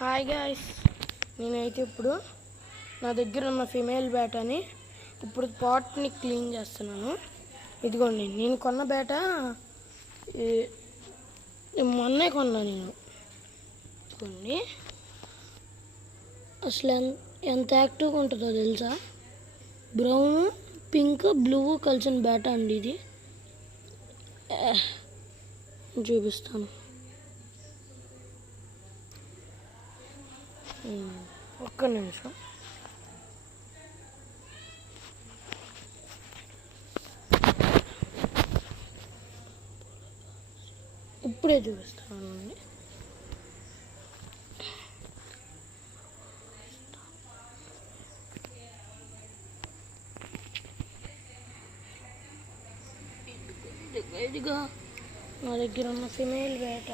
Hi guys, నేనైతే ఇప్పుడు నా దగ్గర ఉన్న ఫిమేల్ బేటాని ఇప్పుడు పాట్ని క్లీన్ చేస్తున్నాను. ఇదిగోండి, నేను కొన్న బేట మొన్నే కొన్నా నేను. ఇదిగోండి, అసలు ఎంత యాక్టివ్గా ఉంటుందో తెలుసా? బ్రౌన్, పింక్, బ్లూ కలిసిన బేట అండి ఇది. చూపిస్తాను. ఒక్క నిమిషం. ఇప్పుడే చూపిస్తాను. ఇదిగా నా దగ్గర ఉన్న ఫిమేల్ బేట.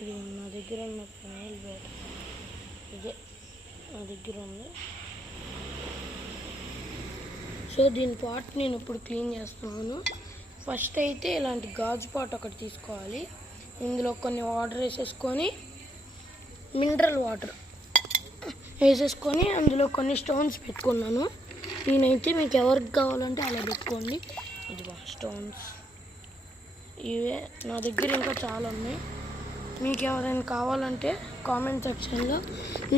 ఇది నా దగ్గర ఉన్న ఫిమేల్ బేట. ఇదే నా దగ్గర ఉంది. సో దీని పాట్ నేను ఇప్పుడు క్లీన్ చేస్తున్నాను. ఫస్ట్ అయితే ఇలాంటి గాజు పాట్ ఒకటి తీసుకోవాలి. ఇందులో కొన్ని వాటర్ వేసేసుకొని, మినరల్ వాటర్ వేసేసుకొని అందులో కొన్ని స్టోన్స్ పెట్టుకున్నాను. నేనైతే మీకు ఎవరికి కావాలంటే అలా పెట్టుకోండి. ఇదిగో స్టోన్స్, ఇవే నా దగ్గర ఇంకా చాలా ఉన్నాయి. మీకు ఎవరైనా కావాలంటే కామెంట్ సెక్షన్లో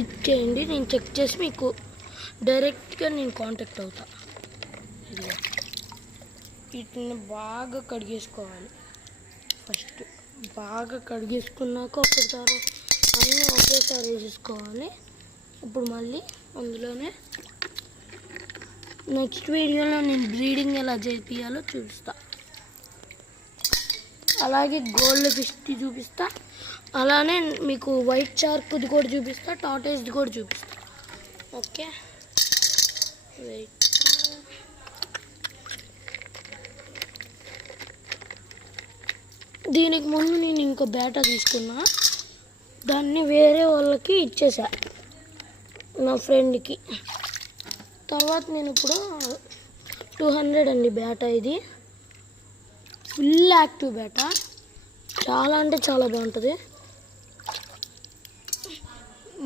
ఇచ్చేయండి, నేను చెక్ చేసి మీకు డైరెక్ట్గా నేను కాంటాక్ట్ అవుతా. ఇదిగో వీటిని బాగా కడిగేసుకోవాలి. ఫస్ట్ బాగా కడిగేసుకున్నాక ఒకసారి అన్నీ ఒకేసారి వేసేసుకోవాలి. ఇప్పుడు మళ్ళీ అందులోనే నెక్స్ట్ వీడియోలో నేను బ్రీడింగ్ ఎలా చేయాలో చూపిస్తా. అలాగే గోల్డ్ ఫిష్ది చూపిస్తా, అలానే మీకు వైట్ షార్క్ది కూడా చూపిస్తా, టార్టాయిస్ది కూడా చూపిస్తా. Okay, wait. దీనికి ముందు నేను ఇంకో బేటా తీసుకున్నా, దాన్ని వేరే వాళ్ళకి ఇచ్చేసా, నా ఫ్రెండ్కి. తర్వాత నేను ఇప్పుడు 200 అండి బేటా. ఇది ఫుల్ యాక్టివ్ బేటా, చాలా అంటే చాలా బాగుంటుంది.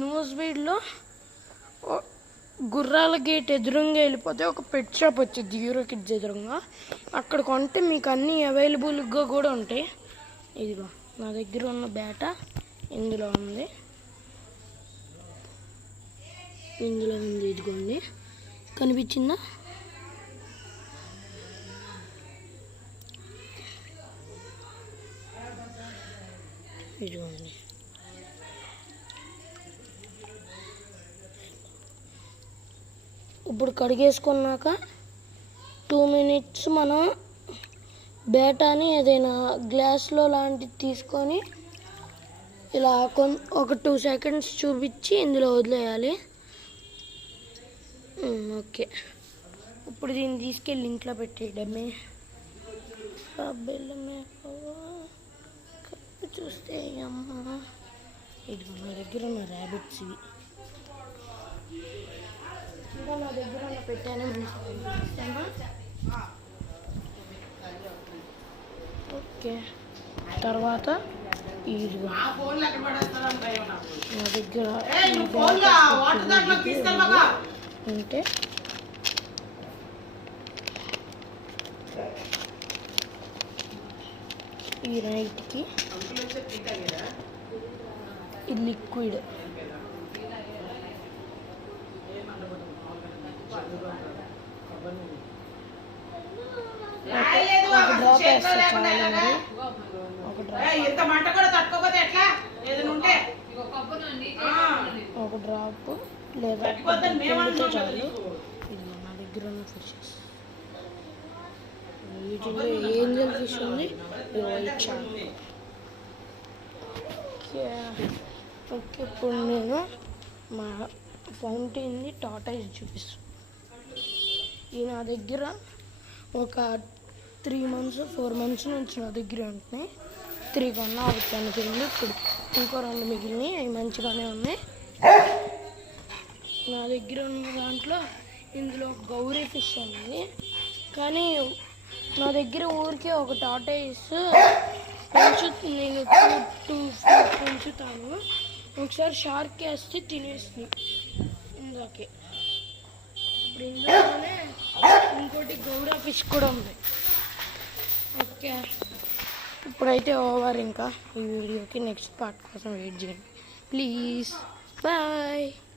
న్యూస్ ఫీడ్లో గుర్రాల గేట్ ఎదురుగా వెళ్ళిపోతే ఒక పెట్ షాప్ వచ్చింది, యూరో కిడ్స్ ఎదురుగా. అక్కడ కొంటే మీకు అన్నీ అవైలబుల్గా కూడా ఉంటాయి. ఇదిగో నా దగ్గర ఉన్న బేటా ఇందులో ఉంది. ఇదిగోండి, కనిపించిందా? ఇదిగోండి. ఇప్పుడు కడిగేసుకున్నాక 2 minutes మనం బేటాని ఏదైనా గ్లాస్లో లాంటిది తీసుకొని ఇలా ఒక 2 seconds చూపించి ఇందులో వదిలేయాలి. ఓకే, ఇప్పుడు దీన్ని తీసుకెళ్ళి ఇంట్లో పెట్టేయడమే. బెల్లమే చూస్తే అమ్మ. ఇదిగో నా దగ్గర ఉన్న ర్యాబిట్స్ ఇవి. ఇంకా నా దగ్గర ఉన్న పెట్టానే ఓకే. తర్వాత ఇదిగో నా దగ్గర అంటే ఈ నైట్కి ఈ లిక్విడ్ ఒక డ్రాప్ వేస్తే చాలు. మరి ఒక డ్రాప్ లేదా చాలు. ఇది నా దగ్గర ఉన్న ఫిషెస్. వీటిలో ఏంజల్ ఫిష్ ఉంది, వైట్ షార్క్. ఓకే, ఇప్పుడు నేను మా ఫౌంటైన్ది టార్టాయిస్ చూపిస్తాను. ఈ నా దగ్గర ఒక 3 months 4 months నుంచి నా దగ్గర ఉంటున్నాయి. 3 కొన్నా అవి చనిపోయింది. ఇప్పుడు ఇంకో 2 మిగిలినాయి, అవి మంచిగానే ఉన్నాయి. నా దగ్గర ఉన్న దాంట్లో ఇందులో గౌరీ ఫిష్ ఉంది, కానీ నా దగ్గర ఊరికే ఒక టార్టాయిస్ కొంచెం నేను 2 feet ఉంచుతాను. ఒకసారి షార్క్ వేస్తే తినేస్తుంది ఇందాకే. ఇప్పుడు ఇందులోనే ఇంకోటి గౌడా ఫిష్ కూడా ఉంది. ఓకే, ఇప్పుడైతే ఓవర్. ఇంకా ఈ వీడియోకి నెక్స్ట్ పార్ట్ కోసం వెయిట్ చేయండి ప్లీజ్. బాయ్.